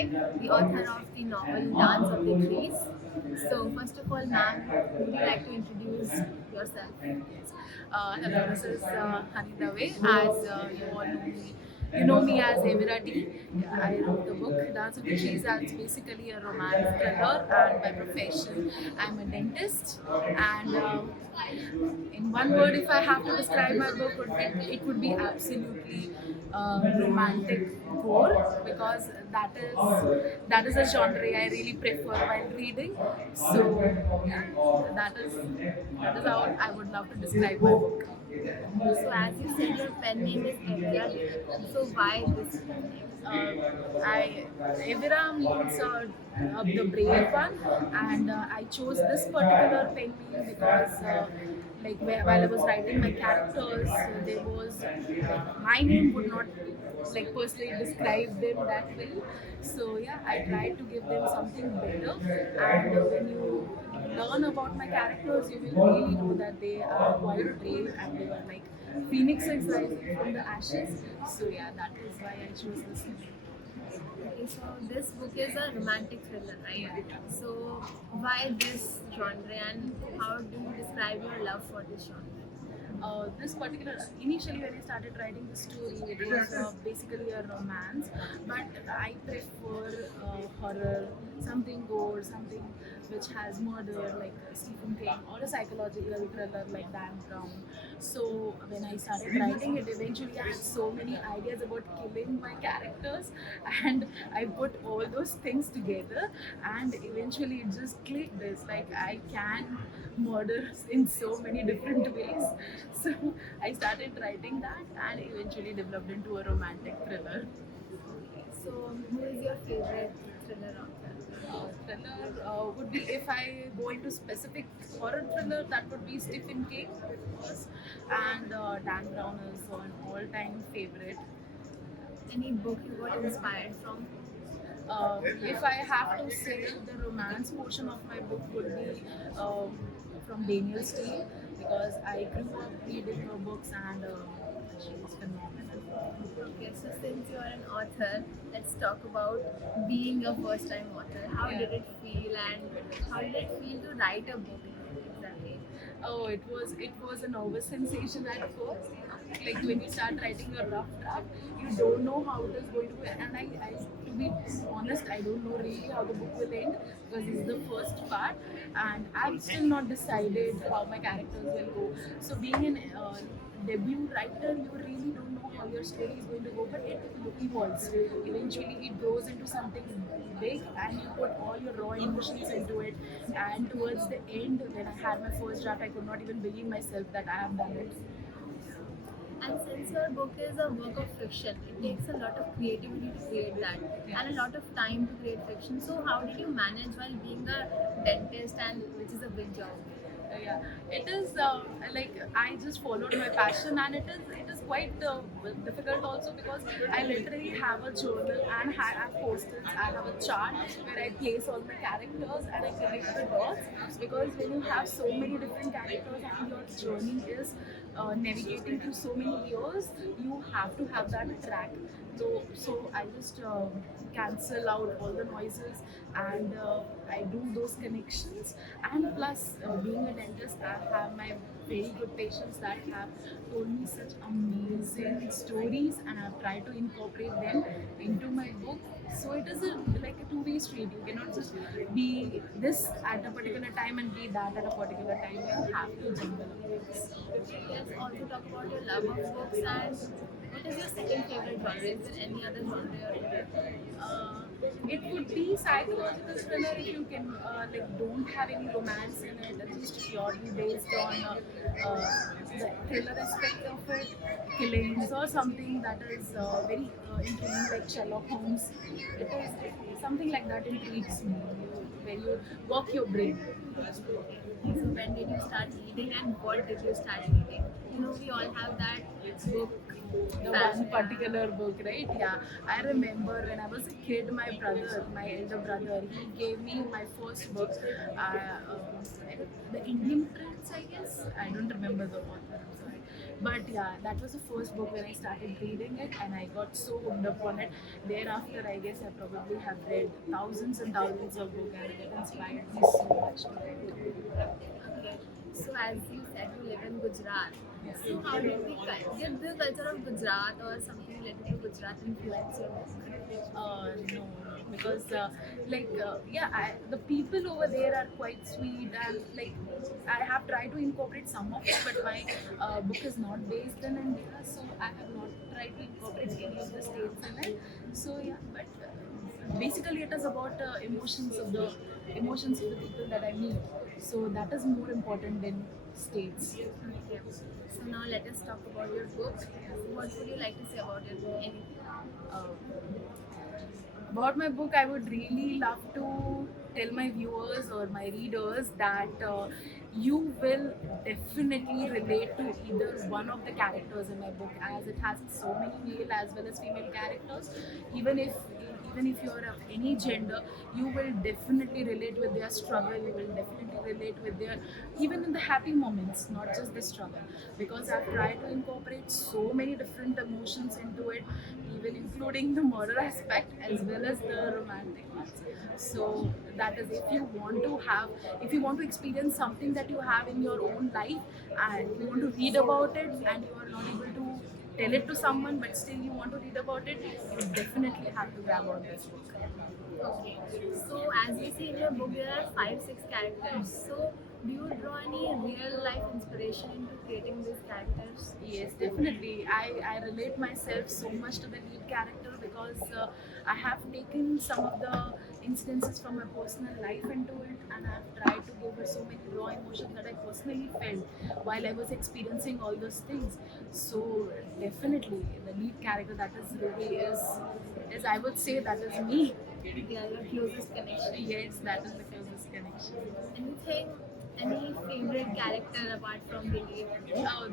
Dave, the author of the novel Dance of the Trees. So, first of all, ma'am, would you like to introduce yourself? Hello, this is Hani Dave. As you all know me, you know me as Evira T. I wrote the book Dance of the Trees. That's basically a romance thriller, and by profession, I'm a dentist. And in one word, if I have to describe my book, it would be absolutely romantic gore, because that is a genre I really prefer while reading. So yeah, that is how I would love to describe my book. So, as you said, your pen name is Evia Day. So, why this pen name? uh, I Evira means the brave one, and I chose this particular pen name because while I was writing my characters, there was like my name would not like personally describe them that well. So yeah, I tried to give them something better, and when you learn about my characters, you will really know that they are quite brave and they were like phoenixes rising from the ashes. So yeah, that is why I chose this name. Okay, so this book is a romantic thriller, right? So, why this genre and how do you describe your love for this genre? This particular initially when I started writing the story, it was basically a romance, but I prefer horror, something gore, something which has murder like Stephen King, or a psychological thriller like Dan Brown. So when I started writing it, eventually I had so many ideas about killing my characters, and I put all those things together, and eventually it just clicked. It's like I can murder in so many different ways. So I started writing that, and eventually developed into a romantic thriller. Okay, so who is your favorite thriller author? Thriller would be, if I go into specific horror thriller, that would be Stephen King, of course, and Dan Brown is an all-time favorite. Any book you got inspired from? If I have to say, the romance portion of my book would be from Danielle Steele, because I grew up reading her books, and she is phenomenal. Okay, so since you are an author, let's talk about being a first-time author. How Yeah. did it feel, and how did it feel to write a book exactly? Oh, it was a nervous sensation at first. Like when you start writing a rough draft, you don't know how it is going to end. And I to be honest, I don't know really how the book will end, because this is the first part, and I've still not decided how my characters will go. So being an debut writer, you really don't know how your story is going to go, but it evolves. Eventually, it grows into something big, and you put all your raw emotions into it. And towards the end, when I had my first draft, I could not even believe myself that I have done it. And since your book is a work of fiction, it takes a lot of creativity to create that, Yeah. and a lot of time to create fiction. So how did you manage while being a dentist, and which is a big job? Yeah, it is like I just followed my passion, and it is quite difficult also, because I literally have a journal, and I have post-its. I have a chart where I place all the characters, and I connect the dots, because when you have so many different characters and your journey is navigating through so many years, you have to have that track. So I just cancel out all the noises, and I do those connections. And plus, being a dentist, I have my very good patients that have told me such amazing stories, and I've tried to incorporate them into my book. So it is like a two-way street. You cannot just be this at a particular time and be that at a particular time. You have to juggle things. Let's also talk about your love of books, and what is your second favorite genre? Is there any other genre you're into? Uh, it would be psychological thriller if you can like don't have any romance in it. It's just purely based on the thriller aspect of it, killings or something that is very intriguing, like Sherlock Holmes. It is something like that intrigues me, where you work your brain. Okay, so when did you start reading, and what did you start reading? You know, we all have that book The one passion. particular book, right? Yeah, I remember when I was a kid, my brother, my elder brother, he gave me my first book, The Indian Prince, I guess. I don't remember the author, I'm sorry. But yeah, that was the first book when I started reading it, and I got so hooked up on it. Thereafter, I guess I probably have read thousands and thousands of books, and it inspired me so much to write. Okay. So as you said, you live in Gujarat. Yeah. So how did the culture of Gujarat or something related to Gujarat influence your book? No, because the people over there are quite sweet, and like I have tried to incorporate some of it, but my book is not based in India, so I have not tried to incorporate any of the states in it. So yeah, but basically it is about emotions of the people that I meet. So that is more important than states. Okay. So now let us talk about your book. What would you like to say about your book? Anything? About my book, I would really love to tell my viewers or my readers that you will definitely relate to either one of the characters in my book, as it has so many male as well as female characters. Even if even if you're of any gender, you will definitely relate with their struggle. You will definitely relate with their, even in the happy moments, not just the struggle. Because I've tried to incorporate so many different emotions into it, even including the murder aspect as well as the romantic ones. So that is, if you want to experience something that you have in your own life and you want to read about it and you are not able to tell it to someone, but still you want to read about it, you definitely have to grab on this book. Okay. So as we see in your book, there are 5, 6 characters. So do you draw any real life inspiration into creating these characters? Yes, definitely. I relate myself so much to the lead character because I have taken some of the instances from my personal life into it, and I've tried to give her so many raw emotions that I personally felt while I was experiencing all those things. So definitely the lead character, that is really is I would say that is me. They are your closest connection. Yes, that is the closest connection. Anything, any favorite character apart from the lead? Oh,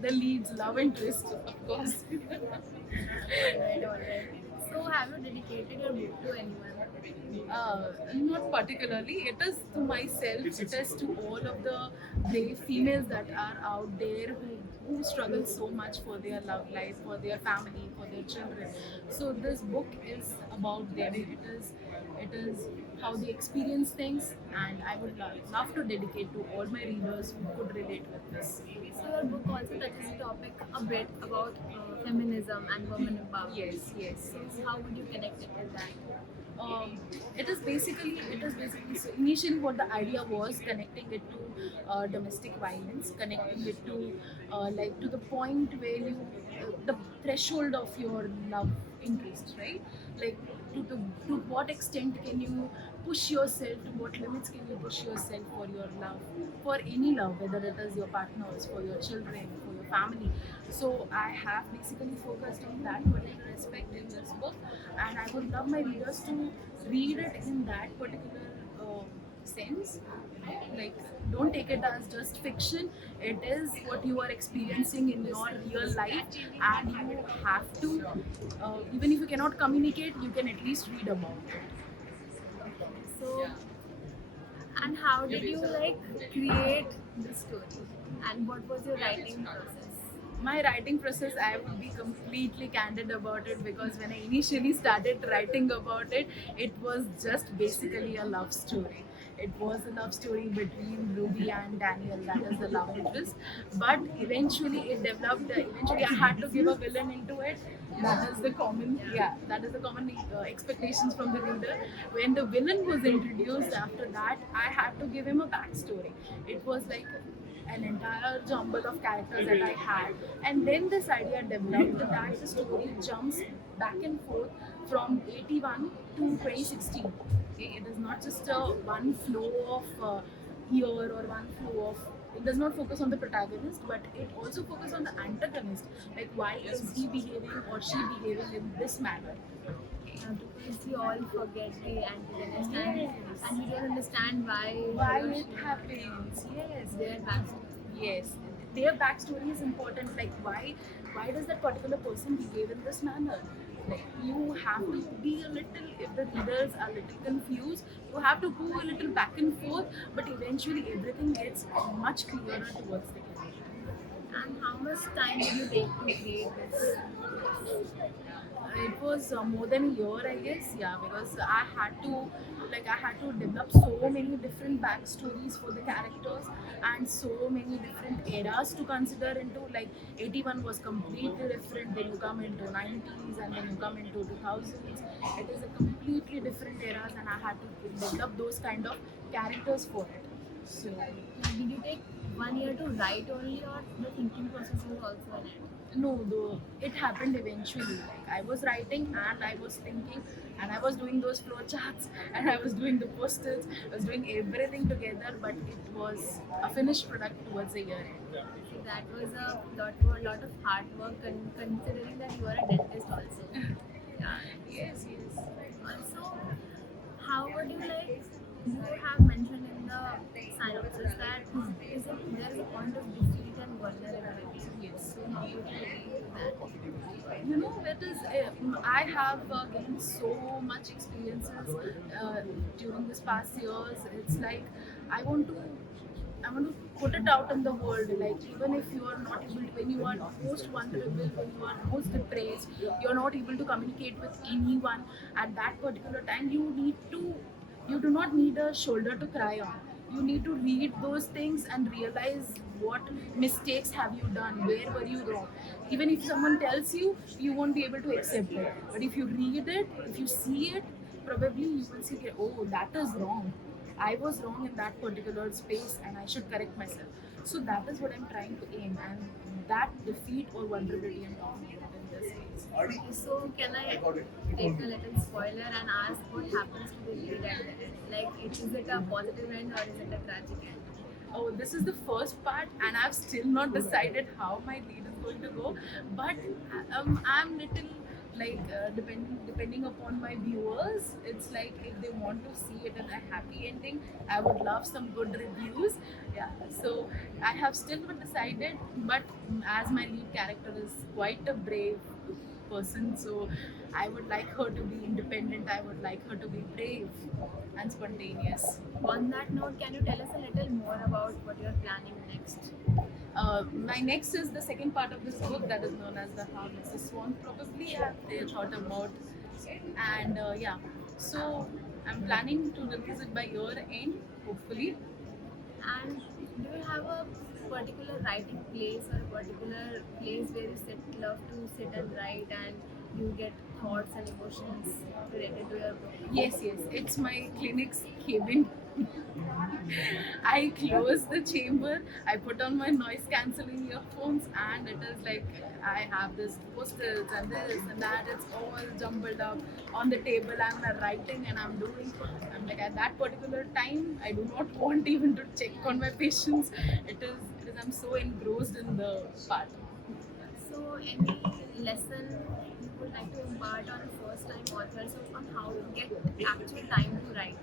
the lead's love interest, of course. Alright. So have you dedicated your book to anyone? Not particularly. It is to myself. It is to all of the brave females that are out there who struggle so much for their love life, for their family, for their children. So this book is about them. It is how they experience things, and I would love to dedicate to all my readers who could relate with this. So your book also touches the topic a bit about feminism and women empowerment. Yes. So how would you connect it with that? It is basically so initially what the idea was connecting it to domestic violence, connecting it to like to the point where the threshold of your love increased, right? Like to what extent can you push yourself, to what limits can you push yourself for your love, for any love, whether it is your partners, for your children, for your family. So I have basically focused on that particular aspect in this book, and I would love my readers to read it in that particular sense. Like, don't take it as just fiction. It is what you are experiencing in your real life, and you have to, even if you cannot communicate, you can at least read about it. So, and how did you like create the story? And what was your writing process? My writing process, I would be completely candid about it, because when I initially started writing about it, it was just basically a love story. It was a love story between Ruby and Daniel, that is the love interest. But eventually it developed, eventually I had to give a villain into it. That is the common expectations from the reader. When the villain was introduced, after that, I had to give him a backstory. It was like an entire jumble of characters that I had, and then this idea developed that the story jumps back and forth from 81 to 2016. Okay? It is not just a one flow of year or one flow of. It does not focus on the protagonist, but it also focuses on the antagonist. Like, why is he behaving or she behaving in this manner? Because we all forget the antagonist Yes. and we don't understand Why it happens? Yes. their backstory. Yes, their backstory is important. Like, why does that particular person behave in this manner? Like you have to be a little, if the readers are a little confused, you have to go a little back and forth, but eventually everything gets much clearer towards the end. And how much time did you take to create this? It was more than a year, I guess. Yeah, because I had to develop so many different backstories for the characters and so many different eras to consider into. Like 81 was completely different. Then you come into 90s and then you come into 2000s. It is a completely different eras, and I had to develop those kind of characters for it. So Like, did you take 1 year to write only, or the thinking process was also in it? no, though it happened eventually. Like I was writing and I was thinking and I was doing those flow charts and I was doing the posters. I was doing everything together, but it was a finished product towards the year end. See, that was a lot of hard work, considering that you are a dentist also. Yeah. Yes, yes. Also, how would you like? You have mentioned in the synopsis that there is a point of defeat and vulnerability. Yes. So how would you relate that? You know, it is. I have gained so much experiences during this past years. It's like I want to. I want to put it out in the world. Like even if you are not able to, when you are most vulnerable, when you are most depressed, you are not able to communicate with anyone at that particular time. You do not need a shoulder to cry on. You need to read those things and realize what mistakes have you done, where were you wrong. Even if someone tells you, you won't be able to accept it. But if you read it, if you see it, probably you will see, that, oh, that is wrong. I was wrong in that particular space and I should correct myself. So that is what I'm trying to aim, and that defeat or vulnerability I'm talking about in this case. Okay, so can I take a little spoiler and ask what happens to the lead at the end? Like, is it a positive end or is it a tragic end? Oh, this is the first part, and I've still not decided how my lead is going to go. But I'm little like depending upon my viewers. It's like if they want to see it in a happy ending, I would love some good reviews. Yeah, so I have still not decided, but as my lead character is quite a brave person, so I would like her to be independent. I would like her to be brave and spontaneous. On that note, can you tell us a little more about what you're planning next? My next is the second part of this book that is known as the Harvest the Swan. Probably they thought about, and yeah, so I'm planning to release it by year end, hopefully. And do you have a particular writing place or a particular place where you love to sit and write and you get thoughts and emotions related to your book? Yes, yes, it's my clinic's cabin. I close the chamber, I put on my noise cancelling earphones, and it is like I have this posters and this and that. It's all jumbled up on the table. I'm writing and I'm doing. I'm like at that particular time, I do not want even to check on my patients. It is I'm so engrossed in the part. So, any lesson you would like to impart on first-time authors on how to get actual time to write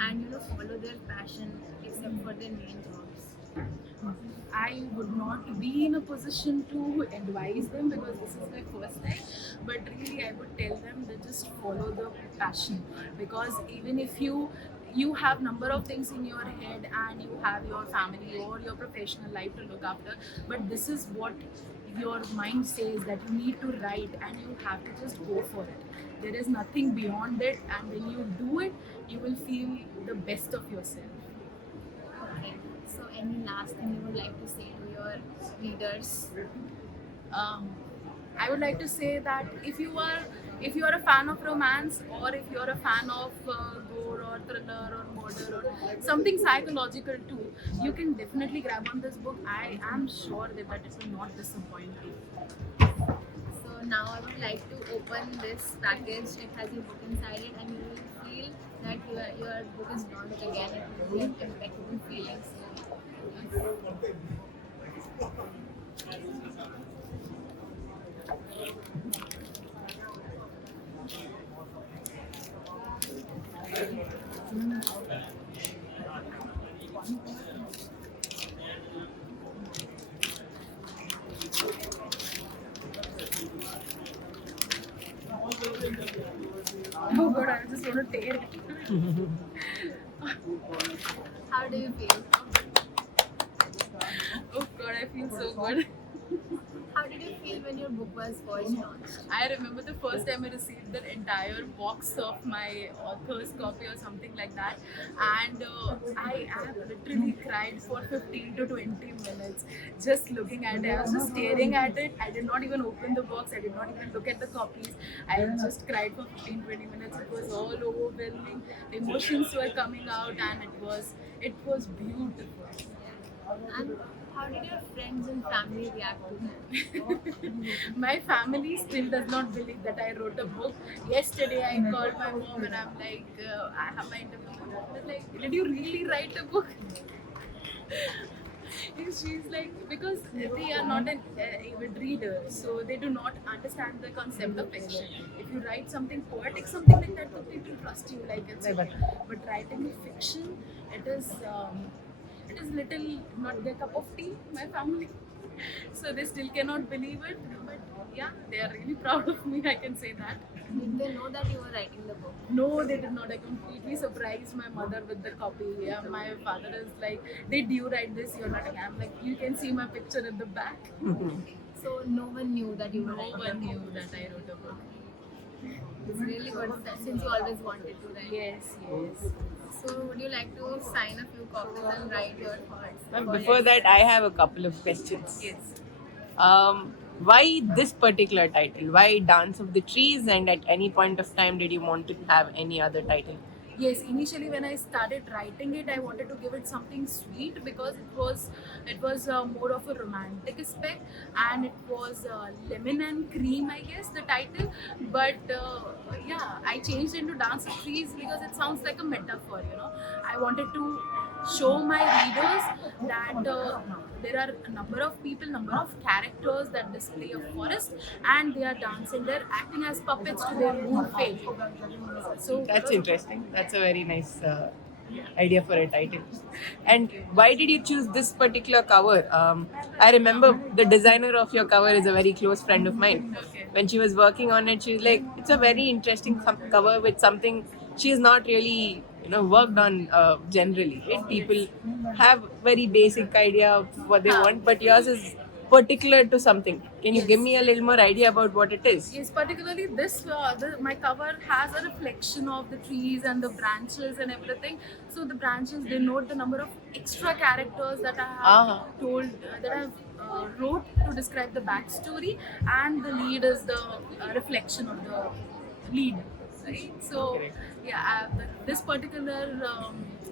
and follow their passion except for their main jobs? I would not be in a position to advise them because this is my first time. But really, I would tell them to just follow the passion, because even if you have number of things in your head and you have your family or your professional life to look after, but this is what your mind says that you need to write, and you have to just go for it. There is nothing beyond it, and when you do it, you will feel the best of yourself. Okay. So, any last thing you would like to say to your readers? um, I would like to say that if you are a fan of romance, or if you are a fan of gore or thriller or murder or something psychological too, you can definitely grab on this book. I am sure that it will not disappoint you. So now I would like to open this package. It has your book inside it, and you will feel that your book is launched again. It will be an impeccable feeling. So, going to tear it. How do you feel? Oh God, I feel so good. How did you feel when your book was first launched? I remember the first time I received the entire box of my author's copy or something like that, and I have literally cried for 15 to 20 minutes just looking at it. I was just staring at it. I did not even open the box. I did not even look at the copies. I just cried for 15-20 minutes. It was all overwhelming. The emotions were coming out, and it was beautiful. And how did your friends and family react to that? My family still does not believe that I wrote a book. Yesterday, I called my mom and I'm like, I have my interview. I was like, did you really write a book? And she's like, because they are not an avid reader, so they do not understand the concept of fiction. If you write something poetic, something like that, the people trust you like it's okay. But writing fiction, it is little not their cup of tea, my family. So they still cannot believe it. But yeah, they are really proud of me, I can say that. Did they know that you were writing the book? No, they did not. I completely surprised my mother with the copy. Yeah, my father is like, did you write this? You're not. I'm like, you can see my picture at the back. So no one knew that you were No writing one a book. knew that I wrote a book. It's really good since you always wanted to write. Yes. So would you like to sign a few copies and write your thoughts? Before that, I have a couple of questions. Yes. Why this particular title? Why Dance of the Trees? And at any point of time, did you want to have any other title? Yes, initially when I started writing it, I wanted to give it something sweet because it was more of a romantic aspect, and it was lemon and cream, I guess, the title. But yeah, I changed into Dance of Trees because it sounds like a metaphor. I wanted to show my readers that there are a number of people, number of characters that display a forest, and they are dancing. They're acting as puppets to their own fate. So That's interesting. That's a very nice idea for a title. And why did you choose this particular cover? I remember the designer of your cover is a very close friend of mine. Okay. When she was working on it, she was like, it's a very interesting cover with something she's not really worked on generally. People have very basic idea of what they want, but yours is particular to something. Can you give me a little more idea about what it is? Yes, particularly my cover has a reflection of the trees and the branches and everything. So the branches denote the number of extra characters that I have told, that I have wrote to describe the backstory, and the lead is the reflection of the lead. Right? So yeah, this particular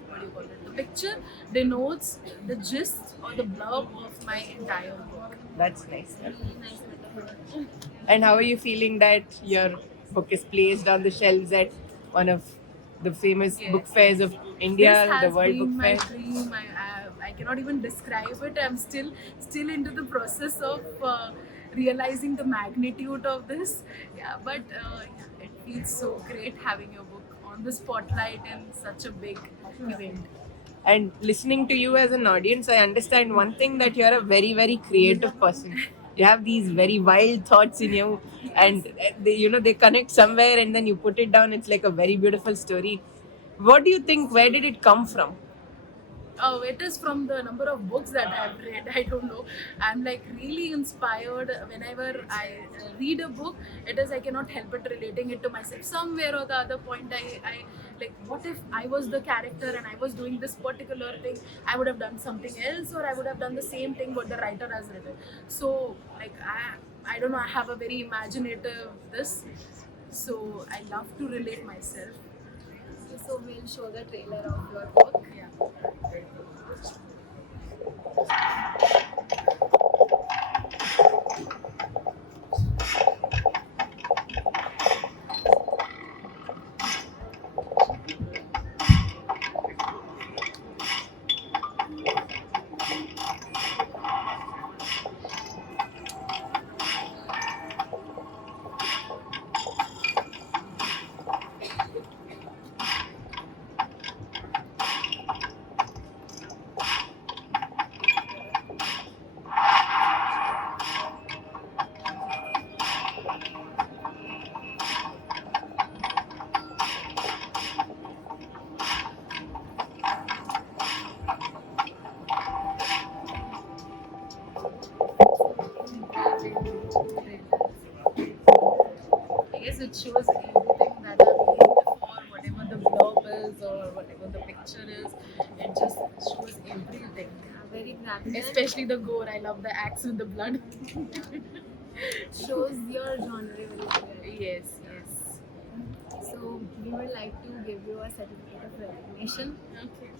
what do you call it? The picture denotes the gist or the blurb of my entire book. That's nice. Really nice metaphor. And how are you feeling that your book is placed on the shelves at one of the famous Yes. book fairs of India, This has the World been Book my Fair? dream. I cannot even describe it. I'm still into the process of realizing the magnitude of this. Yeah, but yeah, it feels so great having your book on the spotlight in such a big event. And listening to you as an audience, I understand one thing, that you're a very, very creative person. You have these very wild thoughts in you, and they connect somewhere, and then you put it down. It's like a very beautiful story. What do you think? Where did it come from? Oh, it is from the number of books that I've read. I don't know. I'm like really inspired whenever I read a book. It is, I cannot help but relating it to myself. Somewhere or the other point, I like, what if I was the character and I was doing this particular thing? I would have done something else, or I would have done the same thing what the writer has written. So like I don't know. I have a very imaginative this. So I love to relate myself. So we'll show the trailer of your book. Yeah. I guess it shows everything that I'm looking for, whatever the blurb is or whatever the picture is. It just shows everything. Very graphic. Especially the gore. I love the axe with the blood. Shows your genre very well. Yes, yes. So we would like to give you a certificate of recognition. Okay.